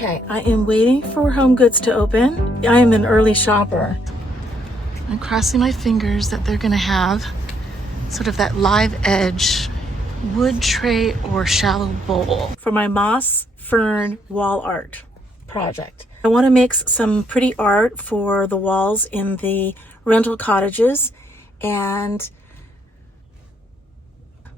Okay, I am waiting for Home Goods to open. I am an early shopper. I'm crossing my fingers that they're gonna have sort of that live edge wood tray or shallow bowl for my moss fern wall art project. I want to make some pretty art for the walls in the rental cottages, and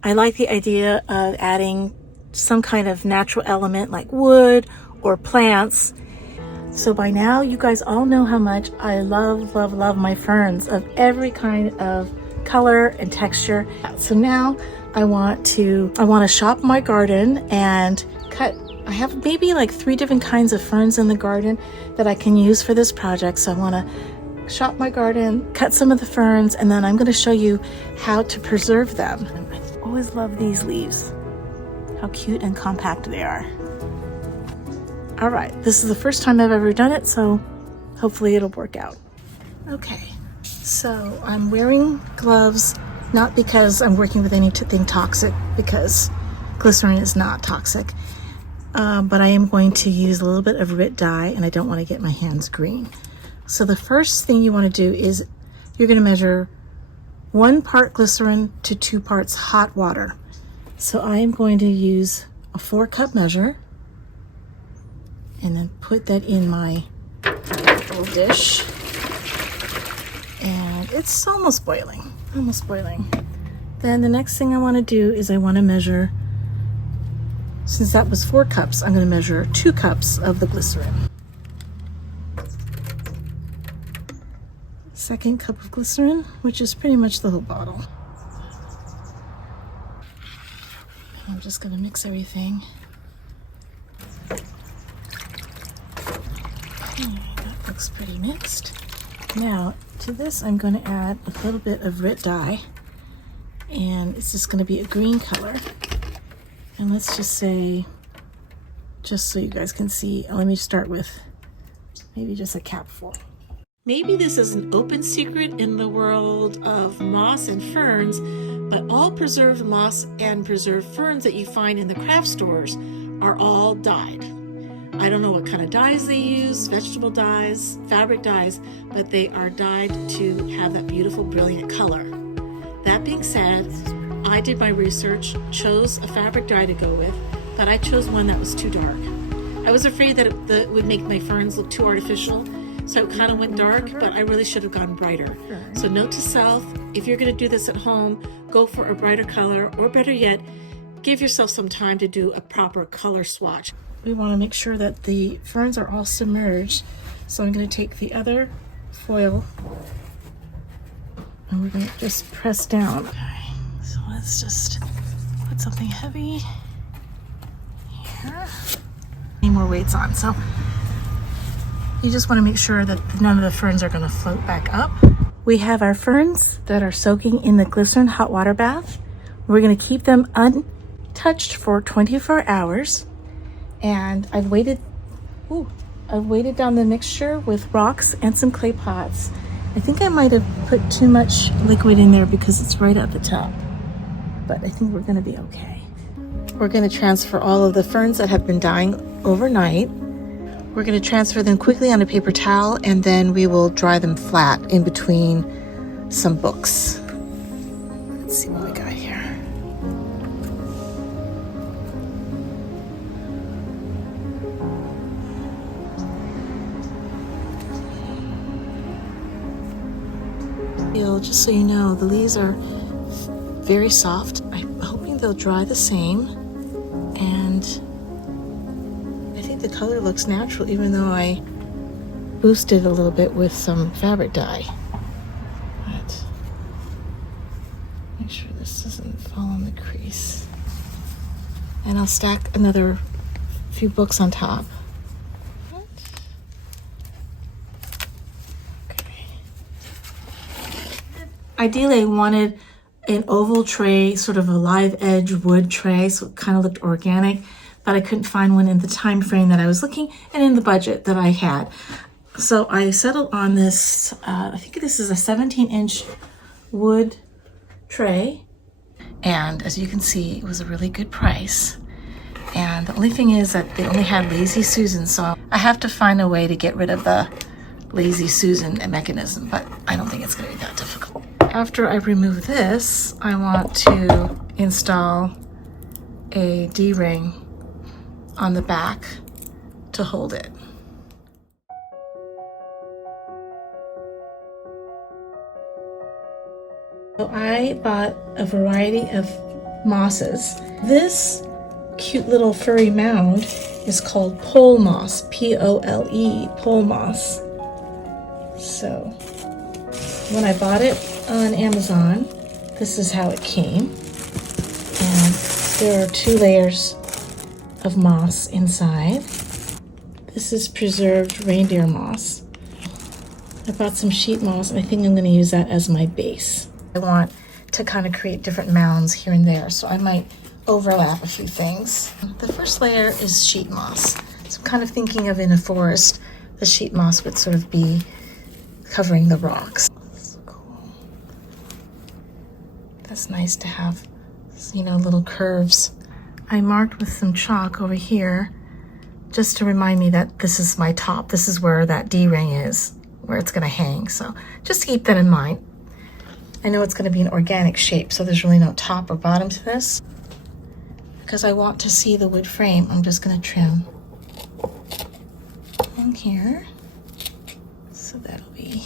I like the idea of adding some kind of natural element like wood or plants. So by now you guys all know how much I love my ferns of every kind of color and texture. So now I want to shop my garden and cut. I have maybe like 3 different kinds of ferns in the garden that I can use for this project. So I want to shop my garden, cut some of the ferns, and then I'm going to show you how to preserve them. I always love these leaves. How cute and compact they are. All right, this is the first time I've ever done it, so hopefully it'll work out. Okay, so I'm wearing gloves, not because I'm working with anything toxic, because glycerin is not toxic, but I am going to use a little bit of RIT dye, and I don't want to get my hands green. So the first thing you want to do is you're going to measure 1 part glycerin to 2 parts hot water. So I am going to use a 4-cup measure and then put that in my little dish. And it's almost boiling, Then the next thing I want to do is I want to measure, since that was 4 cups, I'm going to measure 2 cups of the glycerin. 2nd cup of glycerin, which is pretty much the whole bottle. I'm just going to mix everything. Okay, that looks pretty mixed. Now, to this I'm going to add a little bit of RIT dye, and it's just going to be a green color. And let's just say, just so you guys can see, let me start with maybe just a capful. Maybe this is an open secret in the world of moss and ferns, but all preserved moss and preserved ferns that you find in the craft stores are all dyed. I don't know what kind of dyes they use, vegetable dyes, fabric dyes, but they are dyed to have that beautiful, brilliant color. That being said, I did my research, chose a fabric dye to go with, but I chose one that was too dark. I was afraid that it would make my ferns look too artificial, so it kind of went dark, but I really should have gone brighter. So note to self, if you're going to do this at home, go for a brighter color, or better yet, give yourself some time to do a proper color swatch. We want to make sure that the ferns are all submerged, so I'm going to take the other foil and we're going to just press down. Okay, so let's just put something heavy here. Any more weights on, so you just want to make sure that none of the ferns are going to float back up. We have our ferns that are soaking in the glycerin hot water bath. We're going to keep them untouched for 24 hours. And I've weighted down the mixture with rocks and some clay pots. I think I might have put too much liquid in there because it's right at the top, but I think we're going to be okay. We're going to transfer all of the ferns that have been dying overnight. We're going to transfer them quickly on a paper towel, and then we will dry them flat in between some books. Let's see what we got here. Just so you know, the leaves are very soft. I'm hoping they'll dry the same, and I think the color looks natural even though I boosted a little bit with some fabric dye. But make sure this doesn't fall in the crease. And I'll stack another few books on top. Ideally, I wanted an oval tray, sort of a live edge wood tray, so it kind of looked organic, but I couldn't find one in the time frame that I was looking and in the budget that I had. So I settled on this, I think this is a 17-inch wood tray, and as you can see, it was a really good price. And the only thing is that they only had Lazy Susan, so I have to find a way to get rid of the Lazy Susan mechanism, but I don't think it's going to be that difficult. After I remove this, I want to install a D-ring on the back to hold it. So I bought a variety of mosses. This cute little furry mound is called pole moss, P-O-L-E, pole moss. So when I bought it on Amazon, this is how it came. And there are 2 layers of moss inside. This is preserved reindeer moss. I bought some sheet moss, and I think I'm going to use that as my base. I want to kind of create different mounds here and there, so I might overlap a few things. The first layer is sheet moss. So I'm kind of thinking of in a forest, the sheet moss would sort of be covering the rocks. That's cool. That's nice to have, you know, little curves. I marked with some chalk over here just to remind me that this is my top. This is where that D-ring is, where it's going to hang. So just to keep that in mind. I know it's going to be an organic shape, so there's really no top or bottom to this. Because I want to see the wood frame, I'm just going to trim along here. So that'll be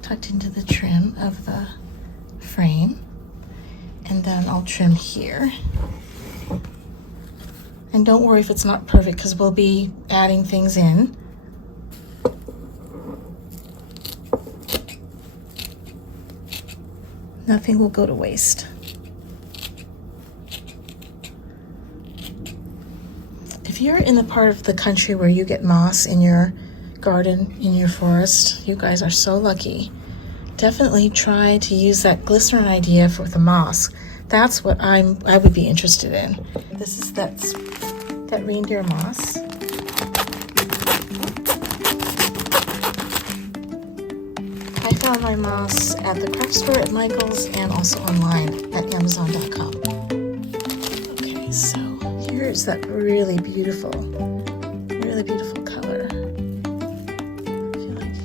tucked into the trim of the frame. And then I'll trim here. And don't worry if it's not perfect, because we'll be adding things in. Nothing will go to waste. If you're in the part of the country where you get moss in your garden, in your forest, you guys are so lucky. Definitely try to use that glycerin idea for the moss. That's what I would be interested in. This is that reindeer moss. I found my moss at the craft store at Michael's and also online at Amazon.com. Okay, so here's that really beautiful color. I feel like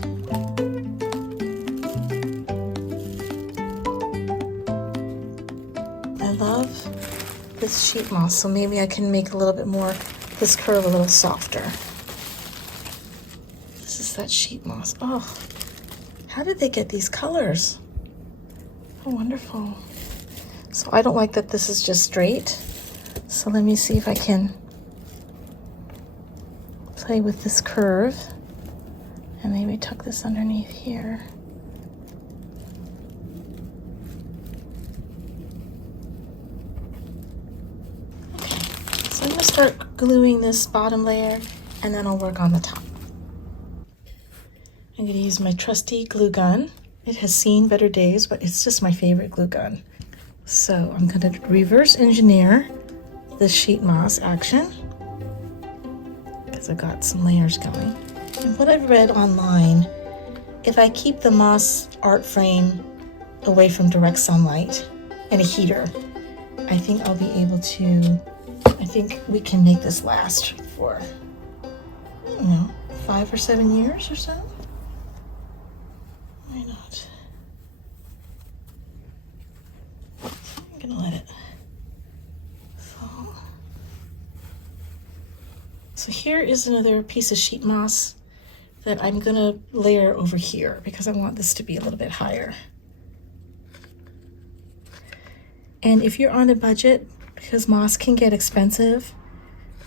I love this sheet moss, so maybe I can make a little bit more, this curve a little softer. This is that sheet moss. Oh. How did they get these colors? Oh, wonderful. So I don't like that this is just straight. So let me see if I can play with this curve and maybe tuck this underneath here. Okay, so I'm gonna start gluing this bottom layer and then I'll work on the top. I'm going to use my trusty glue gun. It has seen better days, but it's just my favorite glue gun. So I'm going to reverse engineer this sheet moss action because I've got some layers going. And what I've read online, if I keep the moss art frame away from direct sunlight and a heater, I think I'll be able to, I think we can make this last for, I don't know, 5 or 7 years or so. Why not? I'm gonna let it fall. So here is another piece of sheet moss that I'm gonna layer over here because I want this to be a little bit higher. And if you're on a budget, because moss can get expensive,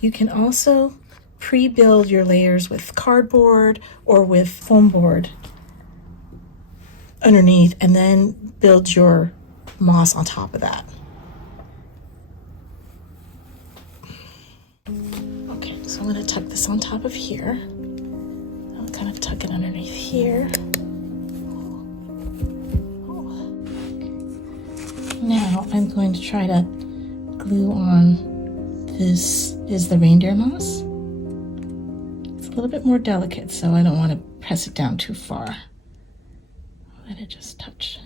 you can also pre-build your layers with cardboard or with foam board underneath and then build your moss on top of that. Okay, so I'm going to tuck this on top of here. I'll kind of tuck it underneath here. Now I'm going to try to glue on, this is the reindeer moss. It's a little bit more delicate, so I don't want to press it down too far. Let it just touch.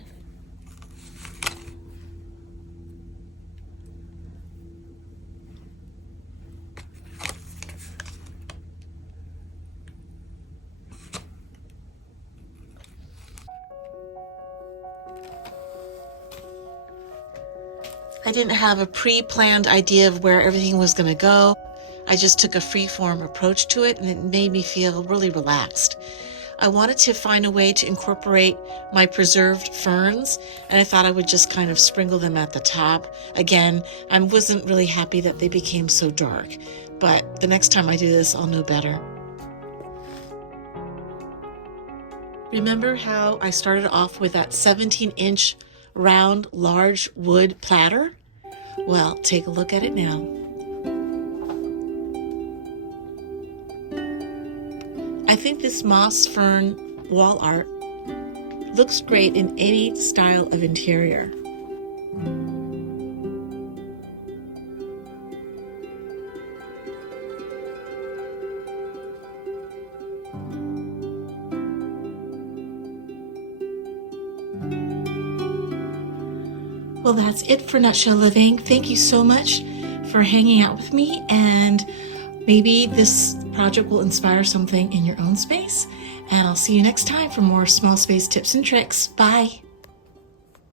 I didn't have a pre-planned idea of where everything was going to go. I just took a free-form approach to it, and it made me feel really relaxed. I wanted to find a way to incorporate my preserved ferns, and I thought I would just kind of sprinkle them at the top. Again, I wasn't really happy that they became so dark, but the next time I do this, I'll know better. Remember how I started off with that 17-inch round large wood platter? Well, take a look at it now. I think this moss fern wall art looks great in any style of interior. Well, that's it for Nutshell Living. Thank you so much for hanging out with me, and maybe this project will inspire something in your own space. And I'll see you next time for more small space tips and tricks. Bye.